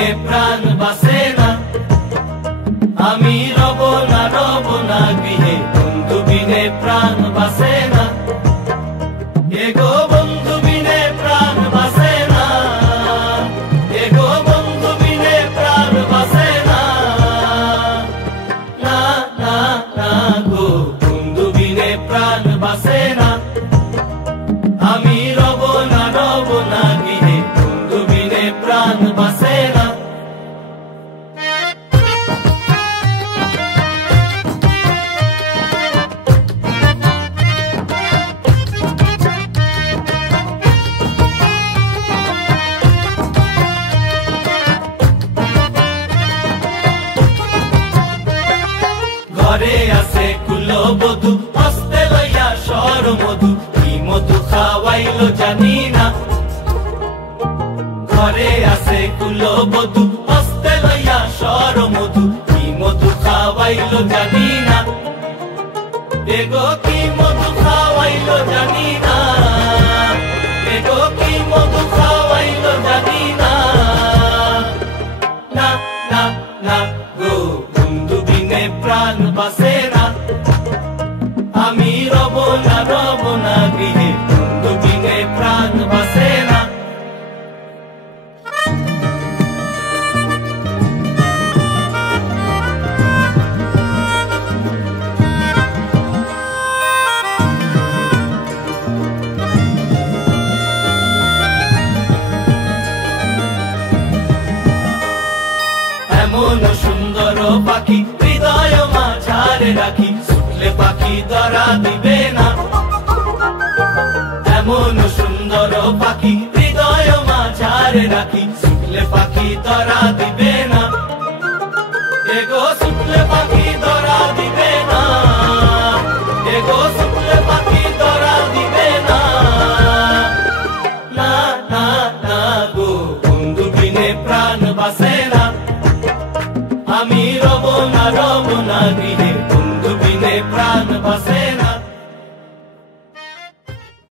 বিনে প্রাণ বাসে না, আমি রব না গৃহে, বন্ধু বিনে প্রাণ বাসে না, এগো বন্ধু বিনে প্রাণ বাসে না, এগো বন্ধু বিনে প্রাণ বাসে না, না না না গো বন্ধু বিনে প্রাণ বাসে না, আমি রব না গৃহে, বন্ধু বিনে প্রাণ বাসে না। ঘরে আছে কুলবধূ, হস্তে লইয়া সর মধু, কি মধু খাওয়াইলো জানি না। ঘরে আছে কুলবধূ, হস্তে লইয়া সর মধু, কি মধু খাওয়াইলো জানি না, এগো কি মধু খাওয়াইলো জানি না, এগো কি মধু খাওয়াইলো জানি না, না না না গো বন্ধু বিনে প্রাণ বাসে না, আমি রব না গৃহে, বন্ধু বিনে প্রাণ বাসে না। এমন সুন্দর পাখি হৃদয় মাঝারে রাখি, ছুটলে পাখি ধরা দিবে না, এমন সুন্দর পাখি হৃদয় মাঝারে রাখি, ছুটলে পাখি ধরা দিবে না, এগো ছুটলে পাখি